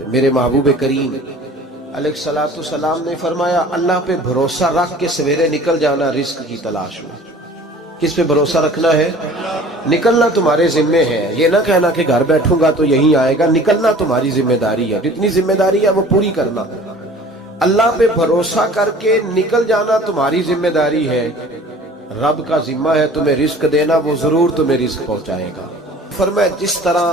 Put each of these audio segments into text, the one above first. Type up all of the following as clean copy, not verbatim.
جاتے. میرے محبوب کریم علیہ نے فرمایا اللہ پہ بھروسہ رکھ کے سویرے نکل جانا رزق کی تلاش میں. کس پہ بھروسہ رکھنا ہے؟ نکلنا تمہارے ذمے ہے. یہ نہ کہنا کہ گھر بیٹھوں گا تو یہیں آئے گا. نکلنا تمہاری ذمہ داری ہے. جتنی ذمہ داری ہے وہ پوری کرنا. اللہ پہ بھروسہ کر کے نکل جانا تمہاری ذمہ داری ہے. رب کا ذمہ ہے تمہیں رزق دینا، وہ ضرور تمہیں رزق پہنچائے گا. فرمایا جس طرح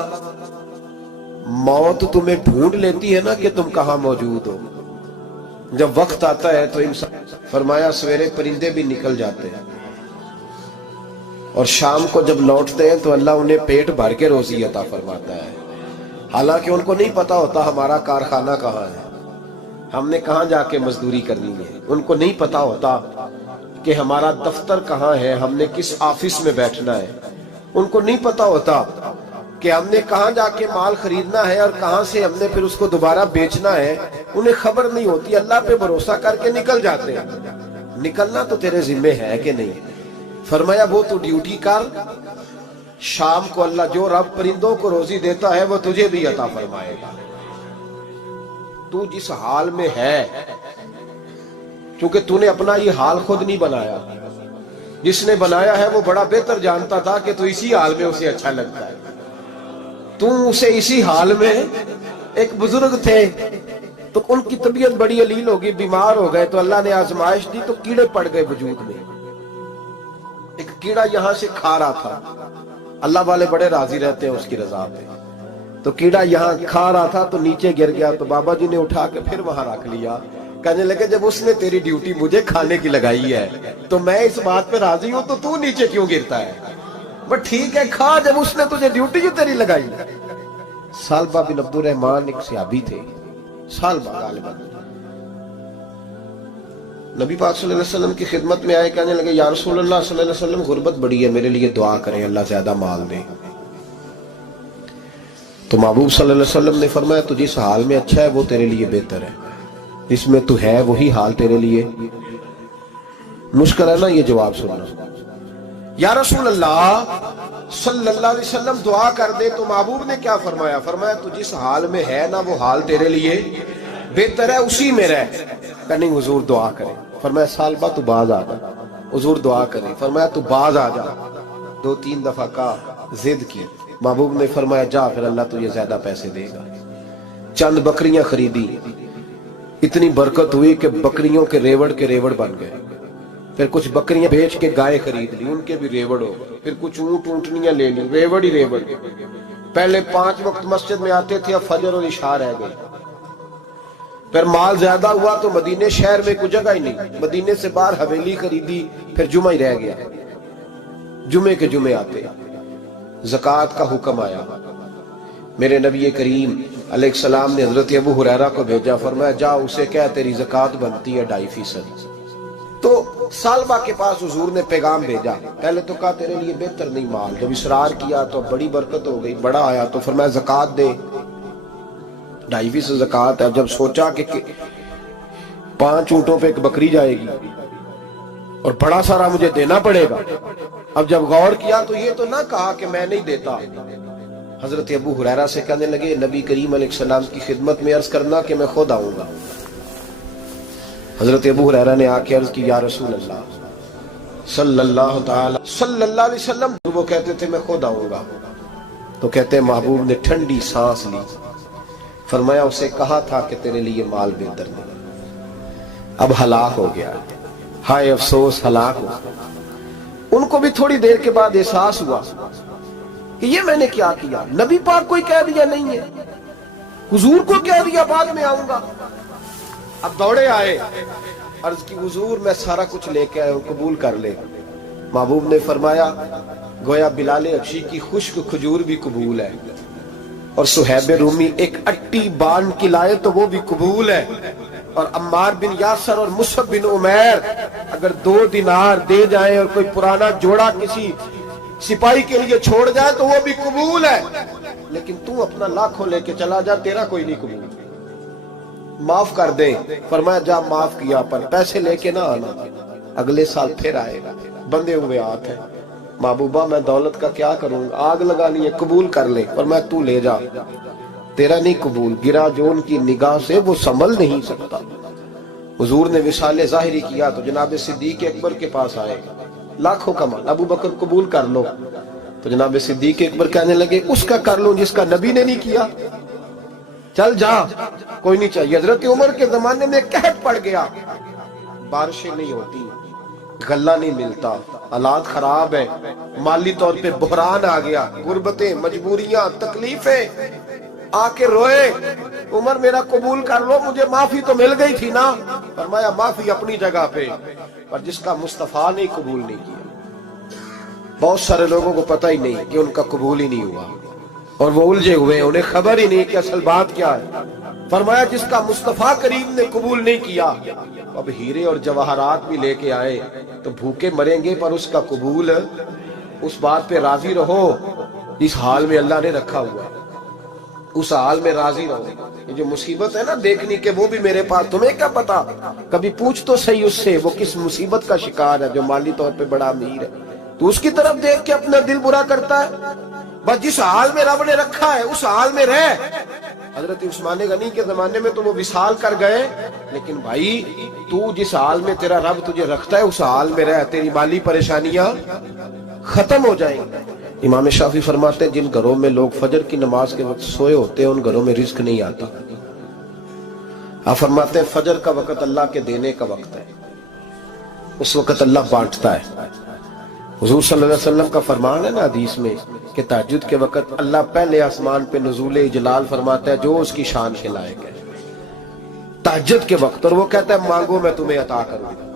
موت تمہیں ڈھونڈ لیتی ہے نا کہ تم کہاں موجود ہو، جب وقت آتا ہے تو انسان، فرمایا سویرے پرندے بھی نکل جاتے ہیں اور شام کو جب لوٹتے ہیں تو اللہ انہیں پیٹ بھر کے روزی عطا فرماتا ہے. حالانکہ ان کو نہیں پتا ہوتا ہمارا کارخانہ کہاں ہے، ہم نے کہاں جا کے مزدوری کرنی ہے. ان کو نہیں پتا ہوتا کہ ہمارا دفتر کہاں ہے، ہم نے کس آفس میں بیٹھنا ہے. ان کو نہیں پتا ہوتا کہ ہم نے کہاں جا کے مال خریدنا ہے اور کہاں سے ہم نے پھر اس کو دوبارہ بیچنا ہے. انہیں خبر نہیں ہوتی. اللہ پہ بھروسہ کر کے نکل جاتے ہیں. نکلنا تو تیرے ذمہ ہے کہ نہیں. فرمایا وہ تو ڈیوٹی کر، شام کو اللہ جو رب پرندوں کو روزی دیتا ہے وہ تجھے بھی عطا فرمائے گا. تو جس حال میں ہے، کیونکہ تو نے اپنا یہ حال خود نہیں بنایا، جس نے بنایا ہے وہ بڑا بہتر جانتا تھا کہ تو اسی حال میں اسے اچھا لگتا ہے. تو اسے اسی حال میں، ایک بزرگ تھے تو ان کی طبیعت بڑی علیل ہوگی، بیمار ہو گئے تو اللہ نے آزمائش دی تو کیڑے پڑ گئے وجود میں. ایک کیڑا یہاں سے کھا رہا تھا، اللہ والے بڑے راضی رہتے ہیں اس کی رضا پہ. تو کیڑا یہاں کھا رہا تھا تو نیچے گر گیا تو بابا جی نے اٹھا کے پھر وہاں رکھ لیا. کہنے لگے جب اس نے تیری ڈیوٹی مجھے کھانے کی لگائی ہے تو میں اس بات پہ راضی ہوں تو نیچے کیوں گرتا ہے؟ بس ٹھیک ہے کھا، جب اس نے تجھے ڈیوٹی جو تیری لگائی. سالبہ بن عبد الرحمن ایک صحابی تھے، سالبہ غالباً نبی پاک صلی اللہ علیہ وسلم کی خدمت میں آئے. کہنے لگے یا رسول اللہ صلی اللہ علیہ وسلم غربت بڑی ہے، میرے لیے دعا کریں اللہ زیادہ مال دے. تو محبوب صلی اللہ علیہ وسلم نے فرمایا تو جس حال میں اچھا ہے وہ تیرے لیے بہتر ہے، جس میں تو ہے وہی حال تیرے لیے مشکل ہے نا. یہ جواب سننا. یا رسول اللہ صلی اللہ علیہ وسلم دعا کر دے. تو محبوب نے کیا فرمایا؟ فرمایا تو جس حال میں ہے نا وہ حال تیرے لیے بہتر ہے، اسی میں رہ. کہ نہیں حضور دعا کرے. فرمایا سالبہ تو باز آ جا. حضور دعا کرے. فرمایا تو باز آ جا. 2-3 دفعہ کا ضد کی. محبوب نے فرمایا جا پھر اللہ تجھے زیادہ پیسے دے گا. چند بکریاں خریدی، اتنی برکت ہوئی کہ بکریوں کے ریوڑ بن گئے. پھر کچھ بکریاں بیچ کے گائے خرید لی، ان کے بھی ریوڑ ہو گئے. پھر کچھ اونٹ اونٹنیاں لے لی، ریوڑ ہی ریوڑ. پہلے 5 وقت مسجد میں آتے تھے، اب فجر اور عشاء رہ گئی. پھر مال زیادہ ہوا تو مدینے شہر میں کوئی جگہ ہی نہیں، مدینے سے باہر حویلی خریدی. پھر جمعہ ہی رہ گیا، جمعے کے جمعے آتے. زکوٰۃ کا حکم آیا. میرے نبی کریم علیہ السلام نے حضرت ابو ہریرہ کو بھیجا. فرمایا جا اسے کہہ تیری زکوٰۃ بنتی ہے 2.5%. تو سالبہ کے پاس حضور نے پیغام بھیجا. پہلے تو کہا تیرے لیے بہتر نہیں مال. جب اصرار کیا تو بڑی برکت ہو گئی، بڑا آیا تو فرمایا زکوٰۃ دے. 2.5% زکوٰۃ ہے. جب سوچا کہ 5 اونٹوں پہ ایک بکری جائے گی اور بڑا سارا مجھے دینا پڑے گا. اب جب غور کیا تو یہ تو نہ کہا کہ میں نہیں دیتا. حضرت ابو ہریرہ سے کہنے لگے نبی کریم علیہ السلام کی خدمت میں عرض کرنا کہ میں خود آؤں گا. حضرت ابو ہریرہ نے آ کے عرض کی یا رسول اللہ صلی اللہ علیہ وسلم. وہ کہتے تھے میں خود آؤں گا. تو کہتے محبوب نے ٹھنڈی سانس لی. فرمایا اسے کہا تھا کہ تیرے لیے مال بہتر نہیں. اب ہلاک ہو گیا، ہائے افسوس ہلاک ہو. ان کو بھی تھوڑی دیر کے بعد احساس ہوا کہ یہ میں نے کیا کیا. نبی پاک کوئی کہہ دیا نہیں ہے، حضور کو کہہ دیا بعد میں آؤں گا. اب دوڑے آئے، عرض کی حضور میں سارا کچھ لے کے آیا ہوں، قبول کر لے. محبوب نے فرمایا گویا بلال حبشی کی خشک کھجور بھی قبول ہے، اور صہیب رومی ایک اٹی بان کی لائے تو وہ بھی قبول ہے، اور عمار بن یاسر اور مصعب بن عمیر اگر 2 دینار دے جائیں اور کوئی پرانا جوڑا کسی سپاہی کے لیے چھوڑ جائے تو وہ بھی قبول ہے. لیکن تو اپنا لاکھوں لے کے چلا جا، تیرا کوئی نہیں قبول. معاف کر دیں. فرمایا جا معاف کیا، پر پیسے لے کے نہ آنا، اگلے سال پھر آئے گا. بندے ہوئے ہاتھ ہیں. محبوبہ میں دولت کا کیا کروں گا، آگ لگا لی ہے، قبول کر لے. فرمایا تو لے جا. تیرا نہیں قبول، گرا جو ان کی نگاہ سے وہ سنبھل نہیں سکتا۔ حضور نے وصال ظاہری کیا تو جناب صدیق اکبر کے پاس آئے، لاکھوں کا مال، ابو بکر قبول کر لو، تو جناب صدیق اکبر کہنے لگے اس کا کر لوں جس کا نبی نے نہیں کیا، چل جا کوئی نہیں چاہیے۔ حضرت عمر کے زمانے میں قحط پڑ گیا، بارشیں نہیں ہوتی، غلہ نہیں ملتا، حالات خراب ہے، مالی طور پہ بحران آ گیا، غربتیں، مجبوریاں، تکلیفیں، آ کے روئے، عمر میرا قبول کر لو، مجھے معافی تو مل گئی تھی نا۔ فرمایا معافی اپنی جگہ پہ، پر جس کا مصطفیٰ نے قبول نہیں کیا۔ بہت سارے لوگوں کو پتہ ہی نہیں کہ ان کا قبول ہی نہیں ہوا، اور وہ الجھے ہوئے، انہیں خبر ہی نہیں کہ اصل بات کیا ہے۔ فرمایا جس کا مصطفیٰ کریم نے قبول نہیں کیا، اب ہیرے اور جواہرات بھی لے کے آئے تو بھوکے مریں گے، پر اس کا قبول، اس بات پہ راضی رہو جس حال میں اللہ نے رکھا ہوا ہے، اس حال میں راضی رہو۔ یہ جو مصیبت ہے نا دیکھنی کہ وہ بھی میرے پاس، تمہیں کیا پتا، کبھی پوچھ تو صحیح اس سے وہ کس مصیبت کا شکار ہے، جو مالی طور پہ بڑا امیر ہے، تو اس کی طرف دیکھ کے اپنا دل برا کرتا ہے۔ بس جس حال میں رب نے رکھا ہے اس حال میں رہ۔ حضرت عثمان غنی کے زمانے میں تو وہ وصال کر گئے، لیکن بھائی تو جس حال میں تیرا رب تجھے رکھتا ہے اس حال میں رہ، تیری مالی پریشانیاں ختم ہو جائیں گی۔ امام شافعی فرماتے ہیں جن گھروں میں لوگ فجر کی نماز کے وقت سوئے ہوتے ہیں ان گھروں میں رزق نہیں آتا۔ آپ فرماتے ہیں فجر کا وقت اللہ کے دینے کا وقت ہے، اس وقت اللہ بانٹتا ہے۔ حضور صلی اللہ علیہ وسلم کا فرمان ہے نا حدیث میں کہ تہجد کے وقت اللہ پہلے آسمان پہ نزول اجلال فرماتا ہے جو اس کی شان کے لائق ہے تہجد کے وقت، اور وہ کہتا ہے مانگو میں تمہیں عطا کروں گا۔